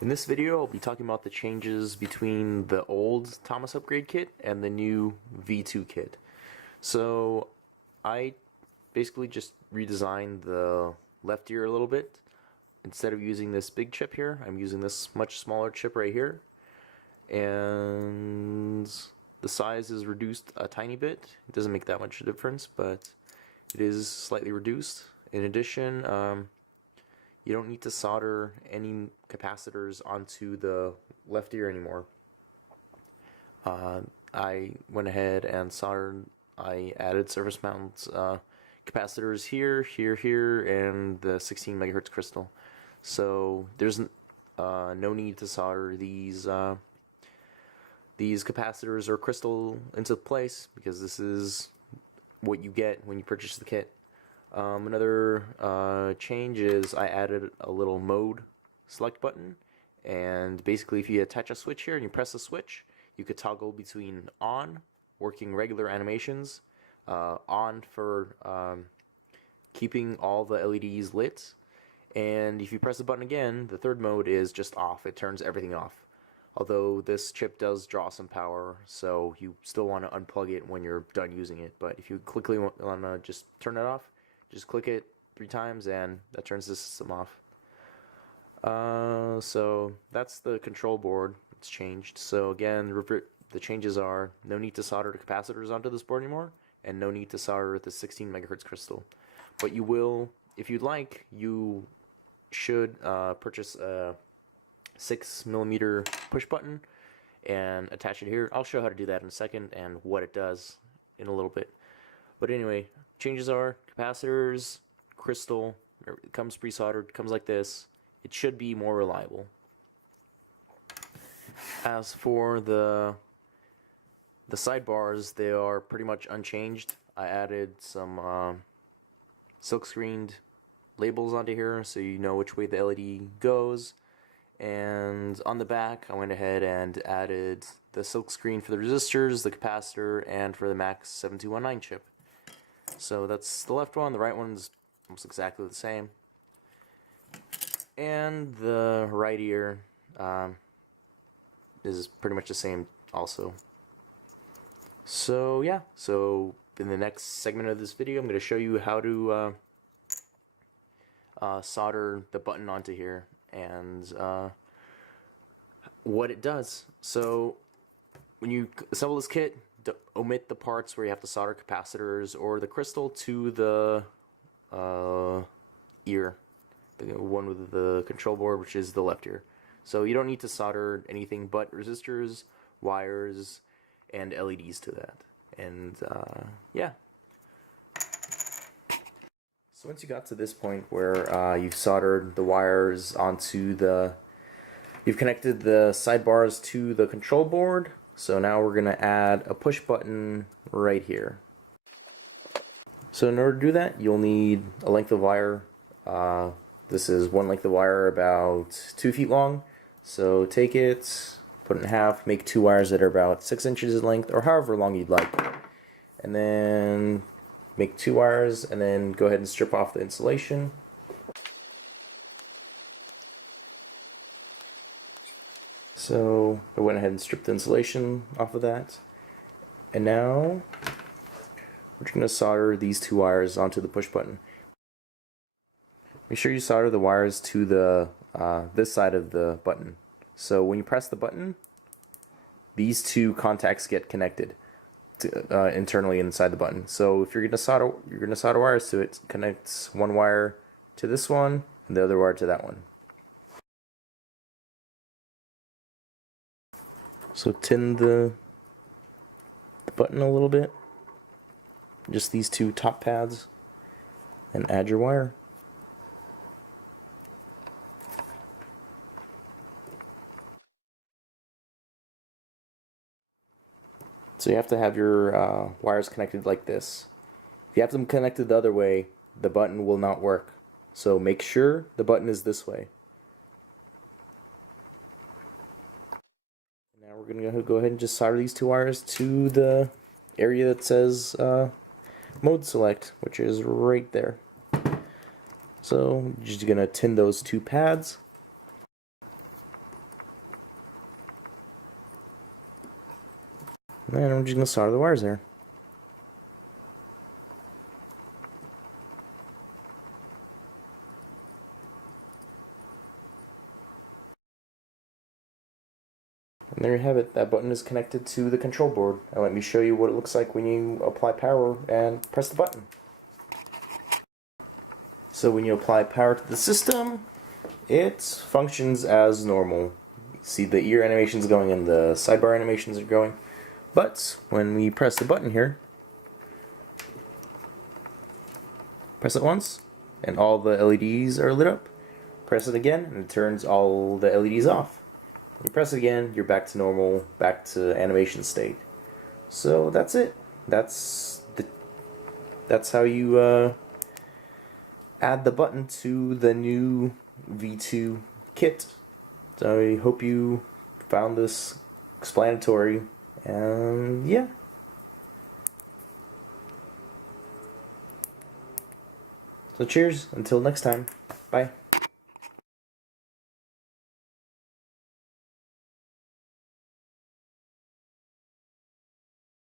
In this video, I'll be talking about the changes between the old Thomas upgrade kit and the new V2 kit. So, I basically just redesigned the left ear a little bit. Instead of using this big chip here, I'm using this much smaller chip right here. And the size is reduced a tiny bit. It doesn't make that much difference, but it is slightly reduced. In addition, you don't need to solder any capacitors onto the left ear anymore. I went ahead and I added surface mount capacitors here, and the 16 megahertz crystal. So there's no need to solder these capacitors or crystal into place, because this is what you get when you purchase the kit. Another change is I added a little mode select button, and basically if you attach a switch here and you press the switch, you could toggle between on, working regular animations, on for keeping all the LEDs lit, and if you press the button again, the third mode is just off. It turns everything off. Although this chip does draw some power, so you still want to unplug it when you're done using it. But if you quickly want to just turn it off, just click it 3 times and that turns the system off. So that's the control board. It's changed. So again, the changes are no need to solder the capacitors onto this board anymore, and no need to solder the 16 megahertz crystal. But you will, if you'd like, you should purchase a 6mm push button and attach it here. I'll show how to do that in a second and what it does in a little bit. But anyway, changes are capacitors, crystal, it comes pre-soldered, comes like this. It should be more reliable. As for the sidebars, they are pretty much unchanged. I added some silk screened labels onto here so you know which way the LED goes. And on the back, I went ahead and added the silk screen for the resistors, the capacitor, and for the Max 7219 chip. So that's the left one. The right one's almost exactly the same. And the right ear is pretty much the same also. So yeah, so in the next segment of this video, I'm going to show you how to solder the button onto here and what it does. So when you assemble this kit, omit the parts where you have to solder capacitors or the crystal to the ear, the one with the control board, which is the left ear. So you don't need to solder anything but resistors, wires, and LEDs to that. And yeah. So once you got to this point where you've soldered the wires onto you've connected the sidebars to the control board, so now we're going to add a push button right here. So in order to do that, you'll need a length of wire. This is one length of wire about 2 feet long. So take it, put it in half, make 2 wires that are about 6 inches in length, or however long you'd like. And then make 2 wires, and then go ahead and strip off the insulation. So I went ahead and stripped the insulation off of that. And now we're just going to solder these 2 wires onto the push button. Make sure you solder the wires to the this side of the button. So when you press the button, these 2 contacts get connected internally inside the button. So if you're going to solder wires to it, connect one wire to this one and the other wire to that one. So tin the button a little bit, just these 2 top pads, and add your wire. So you have to have your wires connected like this. If you have them connected the other way, the button will not work. So make sure the button is this way. Now we're going to go ahead and just solder these 2 wires to the area that says mode select, which is right there. So just going to tin those 2 pads. And I'm just going to solder the wires there. And there you have it. That button is connected to the control board. And let me show you what it looks like when you apply power and press the button. So when you apply power to the system, it functions as normal. You see the ear animations going and the sidebar animations are going. But when we press the button here, press it once, and all the LEDs are lit up. Press it again, and it turns all the LEDs off. You press it again, you're back to normal, back to animation state. So that's it. That's how you add the button to the new V2 kit. So I hope you found this explanatory, and yeah. So cheers, until next time. Bye.